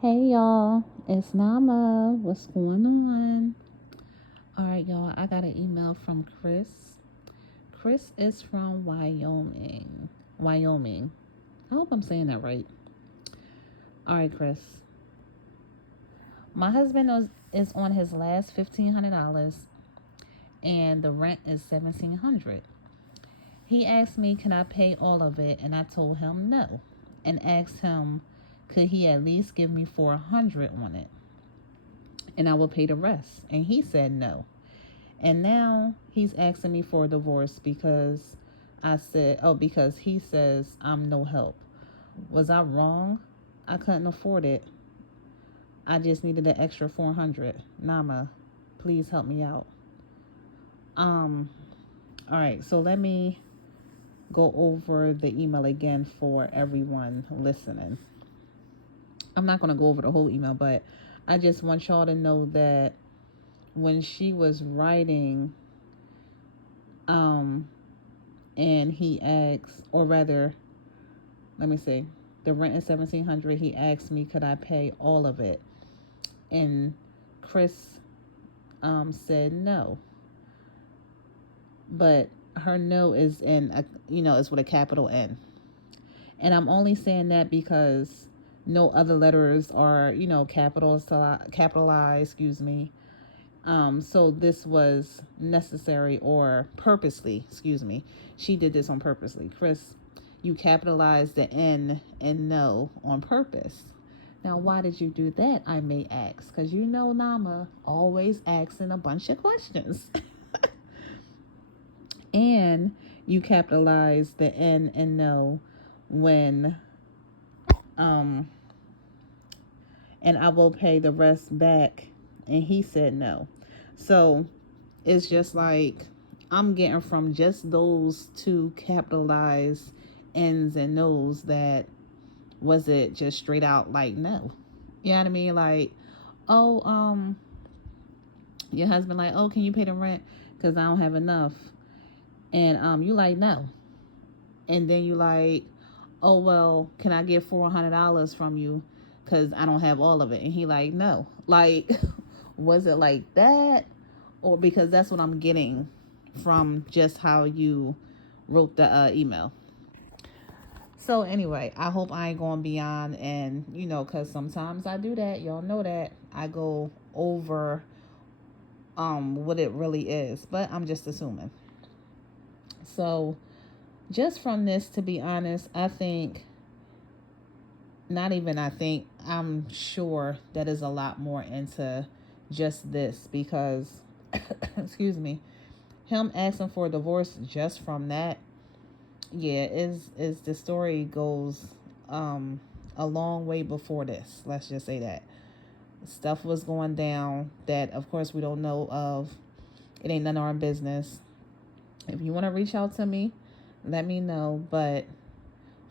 Hey y'all, it's Nama. What's going on? All right, y'all. I got an email from Chris. Chris is from Wyoming. Wyoming. I hope I'm saying that right. All right, Chris. My husband is on his last $1,500, and the rent is $1,700. He asked me, can I pay all of it, and I told him no, and asked him, could he at least give me 400 on it, and I will pay the rest, and he said no. And now he's asking me for a divorce because because he says I'm no help. Was I wrong? I couldn't afford it. I just needed an extra 400. Nama, please help me out. Um, all right, so let me go over the email again for everyone listening. I'm not going to go over the whole email, but I just want y'all to know that when she was writing, um, and he asks, or rather, let me see, the rent is 1,700. He asked me, could I pay all of it? And Chris said no, but her no is is with a capital N. And I'm only saying that because no other letters are, capitalized, excuse me. So this was necessary or purposely, excuse me. She did this on purposely. Chris, you capitalized the N and no on purpose. Now, why did you do that? I may ask. Because Nama always asking a bunch of questions. And you capitalize the N and no when, um, and I will pay the rest back. And he said no. So it's just like I'm getting from just those two capitalized N's and no's that was it just straight out like no. You know what I mean? Like, oh, your husband like, oh, can you pay the rent? Because I don't have enough. And you like, no. And then you like, oh, well, can I get $400 from you? Because I don't have all of it. And he like, no. Like, was it like that? Or because that's what I'm getting from just how you wrote the email. So anyway, I hope I ain't going beyond, and because sometimes I do that. Y'all know that I go over what it really is, but I'm just assuming. So just from this, to be honest, I think, not even I think, I'm sure that is a lot more into just this because excuse me, him asking for a divorce just from that, yeah, is the story goes a long way before this. Let's just say that stuff was going down that of course we don't know of. It ain't none of our business. If you want to reach out to me, let me know. But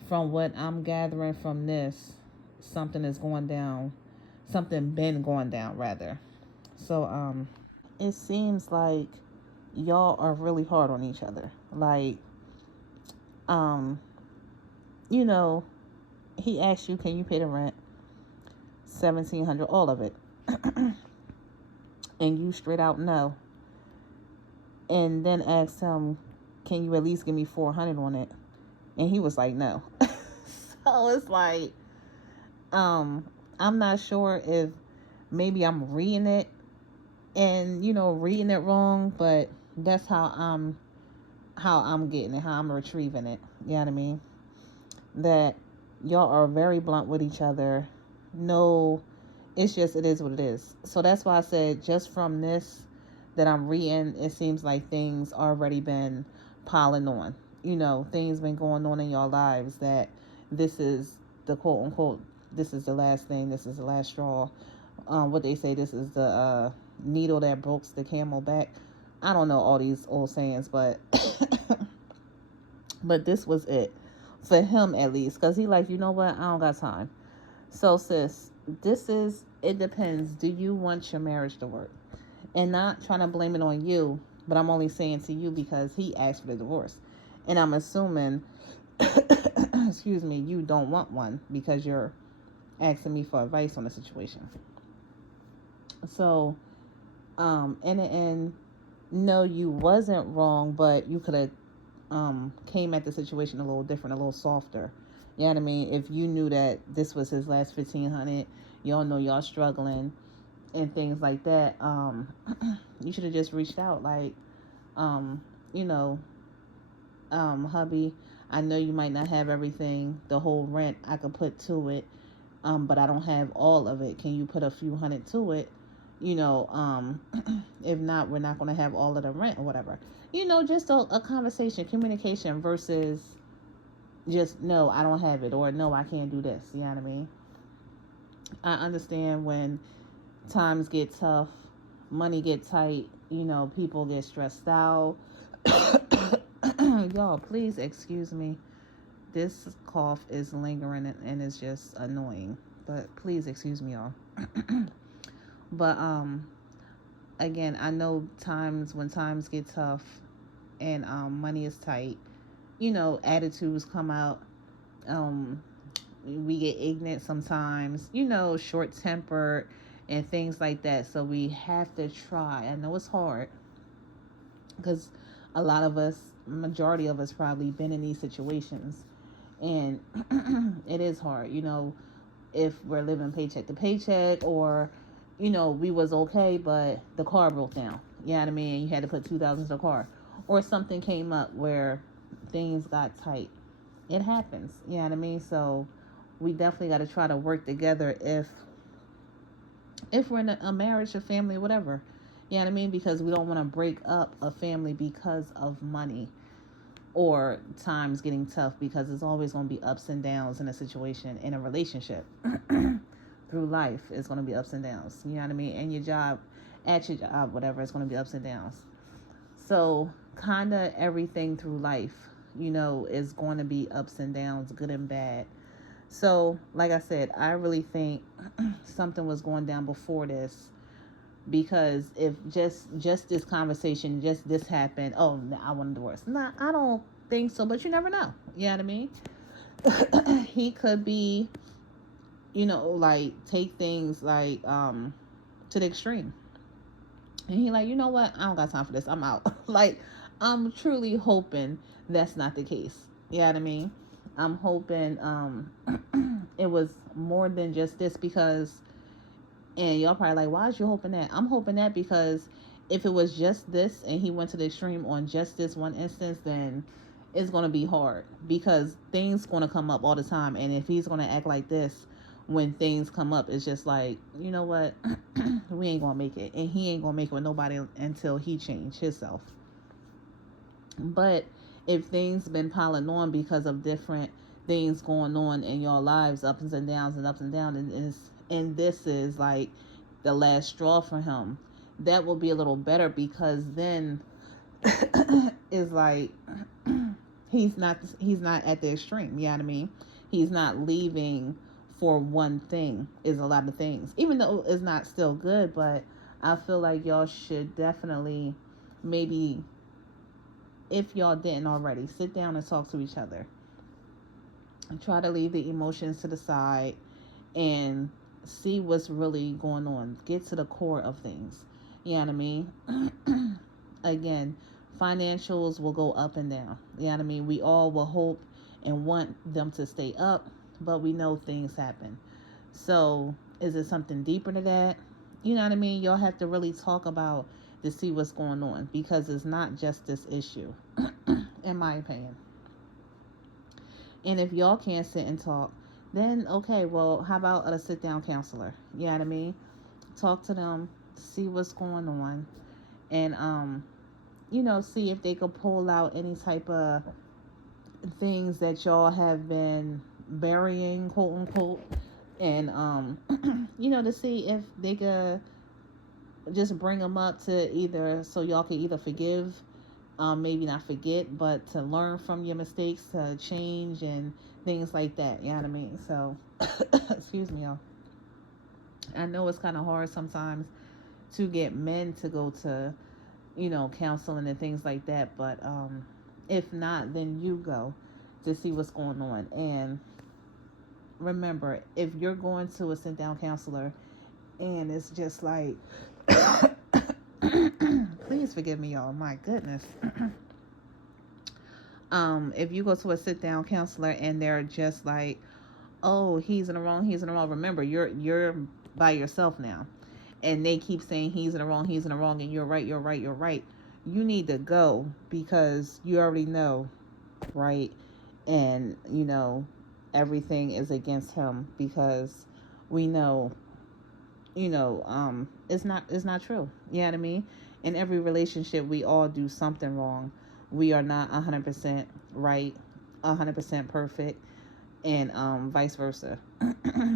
from what I'm gathering from this, something is going down. Something been going down rather. So it seems like y'all are really hard on each other. Like, um, you know, he asked you, can you pay the rent? 1,700, all of it. And you straight out no. And then asked him, can you at least give me 400 on it? And he was like, no. So it's like, I'm not sure if maybe I'm reading it and, reading it wrong, but that's how I'm getting it, how I'm retrieving it. You know what I mean? That y'all are very blunt with each other. No, it's just, it is what it is. So that's why I said just from this that I'm reading, it seems like things already been piling on. Things been going on in your lives that this is the quote unquote, this is the last thing, this is the last straw. What they say, this is the needle that broke the camel back. I don't know all these old sayings, but but this was it for him, at least, because he like, you know what, I don't got time. So sis, it depends. Do you want your marriage to work? And not trying to blame it on you, but I'm only saying to you because he asked for the divorce, and I'm assuming excuse me, you don't want one because you're asking me for advice on the situation. So, in the end, no, you wasn't wrong, but you could have came at the situation a little different, a little softer. You know what I mean? If you knew that this was his last 1500, y'all know y'all struggling and things like that. You should have just reached out, like, um, you know, hubby, I know you might not have everything, the whole rent I could put to it, but I don't have all of it. Can you put a few hundred to it? You know, if not, we're not going to have all of the rent or whatever. You know, just a conversation, communication versus just, no, I don't have it, or no, I can't do this. You know what I mean? I understand when times get tough, money get tight, you know, people get stressed out. Y'all, please excuse me. This cough is lingering and it's just annoying. But please excuse me, y'all. But again, I know times when times get tough and money is tight, you know, attitudes come out. Um we get ignorant sometimes, you know, short tempered and things like that. So we have to try. I know it's hard because a lot of us, majority of us, probably been in these situations, and it is hard, you know, if we're living paycheck to paycheck, or you know, we was okay but the car broke down, you know what I mean, you had to put 2,000 in the car, or something came up where things got tight. It happens, you know what I mean. So we definitely got to try to work together if we're in a marriage, a family, whatever, you know what I mean, because we don't want to break up a family because of money or times getting tough, because there's always going to be ups and downs in a situation, in a relationship. Through life, it's going to be ups and downs, you know what I mean, and your job, at your job, whatever, it's going to be ups and downs. So kind of everything through life, you know, is going to be ups and downs, good and bad. So like I said, I really think something was going down before this, because if just this conversation, just this happened, oh, I want a divorce. Nah, I don't think so, but you never know, you know what I mean. He could be, you know, like, take things like to the extreme, and he like, you know what, I don't got time for this, I'm out. Like, I'm truly hoping that's not the case, you know what I mean. I'm hoping it was more than just this, because, and y'all probably like, why is you hoping that? I'm hoping that because if it was just this and he went to the extreme on just this one instance, then it's going to be hard, because things going to come up all the time. And if he's going to act like this when things come up, it's just like, you know what, we ain't going to make it. And he ain't going to make it with nobody until he change himself. But if things been piling on because of different things going on in your lives, ups and downs and ups and downs, and this is like the last straw for him, that will be a little better, because then is like he's not at the extreme, you know what I mean. He's not leaving for one thing, is a lot of things, even though it's not still good. But I feel like y'all should definitely, maybe, if y'all didn't already, sit down and talk to each other and try to leave the emotions to the side and see what's really going on. Get to the core of things. You know what I mean? Again, financials will go up and down. You know what I mean? We all will hope and want them to stay up, but we know things happen. So is it something deeper to that? You know what I mean? Y'all have to really talk about to see what's going on, because it's not just this issue, in my opinion. And if y'all can't sit and talk, then okay, well, how about a sit down counselor? You know what I mean? Talk to them, see what's going on, and you know, see if they could pull out any type of things that y'all have been burying, quote unquote, and you know, to see if they could just bring them up to, either so y'all can either forgive, maybe not forget, but to learn from your mistakes, to change and things like that. You know what I mean? So, excuse me, y'all. I know it's kind of hard sometimes to get men to go to, you know, counseling and things like that. But if not, then you go to see what's going on. And remember, if you're going to a sit down counselor and it's just like, please forgive me, y'all. My goodness. If you go to a sit down counselor and they're just like, oh, he's in the wrong, he's in the wrong. Remember, you're by yourself now, and they keep saying he's in the wrong, he's in the wrong, and you're right, you're right, you're right. You need to go because you already know, right? And you know everything is against him because we know, it's not true. You know what I mean? In every relationship, we all do something wrong. We are not 100% right, 100% perfect, and vice versa.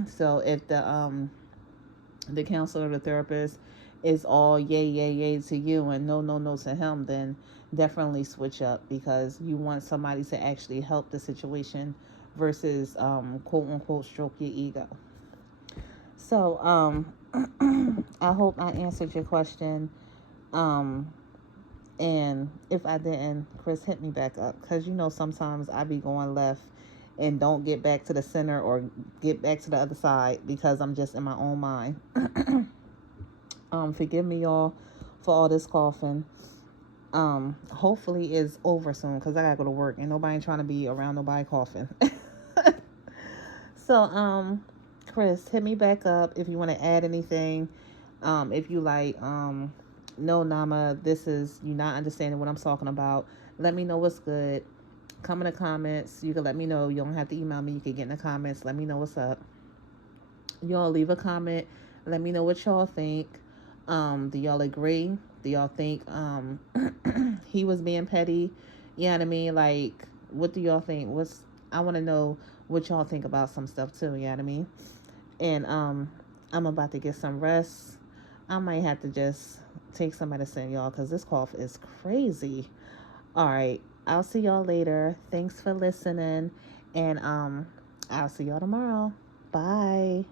So if the counselor or the therapist is all yay yay yay to you and no no no to him, then definitely switch up because you want somebody to actually help the situation versus quote unquote stroke your ego. So I hope I answered your question. um and if I didn't, Chris, hit me back up because sometimes I be going left and don't get back to the center or get back to the other side because I'm just in my own mind. Forgive me, y'all, for all this coughing. Hopefully it's over soon because I gotta go to work and nobody trying to be around nobody coughing. So, Chris, hit me back up if you want to add anything. If you like, no, Nama, this is you not understanding what I'm talking about. Let me know what's good. Come in the comments. You can let me know. You don't have to email me. You can get in the comments. Let me know what's up. Y'all leave a comment. Let me know what y'all think. Do y'all agree? Do y'all think he was being petty? You know what I mean? Like, what do y'all think? I want to know what y'all think about some stuff too. You know what I mean? And I'm about to get some rest. I might have to just take some medicine, y'all, because this cough is crazy. All right. I'll see y'all later. Thanks for listening. And I'll see y'all tomorrow. Bye.